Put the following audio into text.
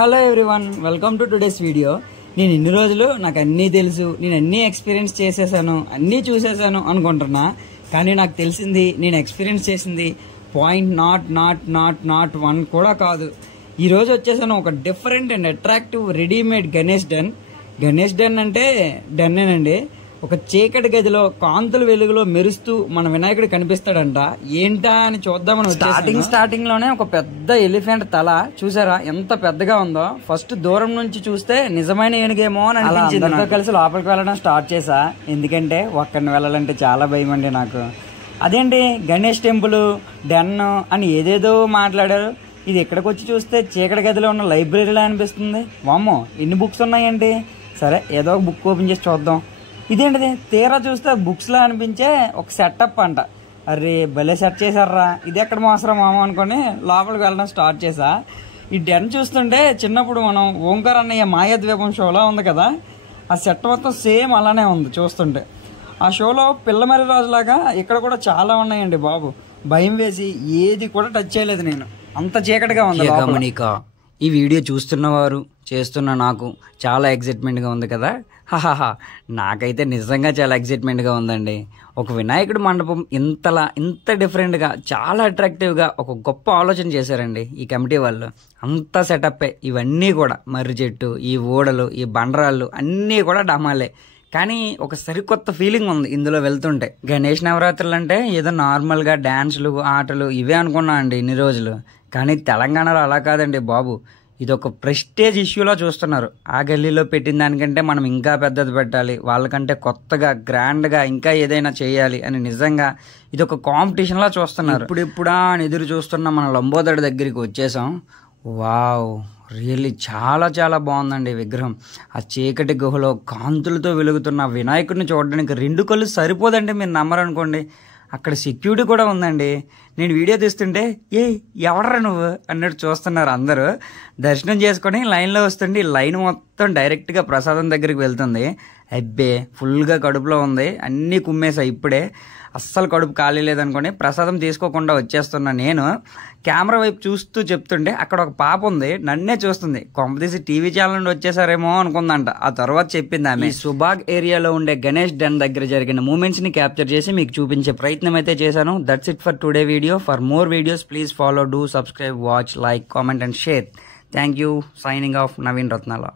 Hello everyone, welcome to today's video. నేను ఇన్ని రోజులు నాకు అన్నీ తెలుసు, నేను అన్నీ ఎక్స్పీరియన్స్ చేసేసాను, అన్నీ చూసేసాను అనుకుంటున్నా. కానీ నాకు తెలిసింది, నేను ఎక్స్పీరియన్స్ చేసింది .1 కూడా కాదు. ఈరోజు వచ్చేసాను ఒక different and attractive readymade Ganesh den అంటే డెన్నేనండి. ఒక చీకటి గదిలో కాంతుల వెలుగులో మెరుస్తూ మన వినాయకుడు కనిపిస్తాడంట. ఏంటా అని చూద్దామని స్టార్టింగ్ లోనే ఒక పెద్ద ఎలిఫెంట్ తల చూసారా ఎంత పెద్దగా ఉందో. ఫస్ట్ దూరం నుంచి చూస్తే నిజమైన ఏనుగేమో అని అనిపించింది. అందరితో కలిసి లోపలికి వెళ్ళడం స్టార్ట్ చేసా, ఎందుకంటే ఒక్కడిని వెళ్ళాలంటే చాలా భయం అండి నాకు. అదేంటి గణేష్ టెంపుల్ డెన్ అని ఏదేదో మాట్లాడారు. ఇది ఇక్కడికి వచ్చి చూస్తే చీకటి గదిలో ఉన్న లైబ్రరీలా అనిపిస్తుంది. వామ్మో, ఎన్ని బుక్స్ ఉన్నాయండి. సరే, ఏదో ఒక బుక్ ఓపెన్ చేసి చూద్దాం. ఇదేంటిది, తీరా చూస్తే బుక్స్ లా అనిపించే ఒక సెటప్ అంట. అరే భలే సెట్ చేశారా, ఇది ఎక్కడ మోసరా మామ అనుకుని లోపలికి వెళ్ళడం స్టార్ట్ చేసా. ఈ డెన్ చూస్తుంటే చిన్నప్పుడు మనం ఓంకార్ అన్నయ్య మాయాద్వీపం షోలో ఉంది కదా, ఆ సెట్ మొత్తం సేమ్ అలానే ఉంది చూస్తుంటే. ఆ షోలో పిల్లమరి రాజులాగా ఇక్కడ కూడా చాలా ఉన్నాయండి బాబు. భయం వేసి ఏది కూడా టచ్ చేయలేదు నేను, అంత చీకటిగా ఉంది. ఈ వీడియో చూస్తున్నవారు చేస్తున్న నాకు చాలా ఎగ్జైట్మెంట్గా ఉంది కదా. హాహాహా, నాకైతే నిజంగా చాలా ఎగ్జైట్మెంట్గా ఉందండి. ఒక వినాయకుడి మండపం ఇంత డిఫరెంట్గా చాలా అట్రాక్టివ్గా ఒక గొప్ప ఆలోచన చేశారండి ఈ కమిటీ వాళ్ళు. అంతా సెటప్పే. ఇవన్నీ కూడా మర్రి చెట్టు, ఈ ఓడలు, ఈ బండరాళ్ళు అన్నీ కూడా డమాలే. కానీ ఒక సరికొత్త ఫీలింగ్ ఉంది ఇందులో వెళ్తుంటే. గణేష్ నవరాత్రులు అంటే ఏదో నార్మల్గా డ్యాన్సులు, ఆటలు ఇవే అనుకున్నా అండి ఇన్ని రోజులు. కానీ తెలంగాణలో అలా కాదండి బాబు. ఇది ఒక ప్రెస్టేజ్ ఇష్యూలా చూస్తున్నారు. ఆ గల్లీలో పెట్టిన దానికంటే మనం ఇంకా పెద్దది పెట్టాలి, వాళ్ళకంటే కొత్తగా గ్రాండ్గా ఇంకా ఏదైనా చేయాలి అని నిజంగా ఇది ఒక కాంపిటీషన్లా చూస్తున్నారు. ఇప్పుడా అని ఎదురు చూస్తున్న మన లంబోదరి దగ్గరికి వచ్చేసాం. వావ్, రియల్లీ చాలా చాలా బాగుందండి విగ్రహం. ఆ చీకటి గుహలో కాంతులతో వెలుగుతున్న వినాయకుడిని చూడడానికి 2 కళ్ళు సరిపోదండి, మీరు నమ్మరనుకోండి. అక్కడ సెక్యూరిటీ కూడా ఉందండి. నేను వీడియో తీస్తుంటే ఎవడరా నువ్వు అన్నట్టు చూస్తున్నారు అందరూ. దర్శనం చేసుకొని లైన్లో వస్తుంటే లైన్ మొత్తం డైరెక్ట్గా ప్రసాదం దగ్గరికి వెళ్తుంది. అబ్బే, ఫుల్గా కడుపులో ఉంది, అన్నీ కుమ్మేసా ఇప్పుడే. అస్సలు కడుపు ఖాళీ లేదనుకోండి, ప్రసాదం తీసుకోకుండా వచ్చేస్తున్నా. నేను కెమెరా వైపు చూస్తూ చెప్తుంటే అక్కడ ఒక పాప ఉంది, నన్నే చూస్తుంది. కొంపదీసి టీవీ ఛానల్ నుండి వచ్చేసారేమో అనుకుందంట. ఆ తర్వాత చెప్పింది ఆమె. సుబాగ్ ఏరియాలో ఉండే గణేష్ డెన్ దగ్గర జరిగిన మూమెంట్స్ ని క్యాప్చర్ చేసి మీకు చూపించే ప్రయత్నం అయితే చేశాను. That's it for today video. For more videos please follow, do subscribe, watch, like, comment and share. Thank you. Signing off, Naveen రత్నాల.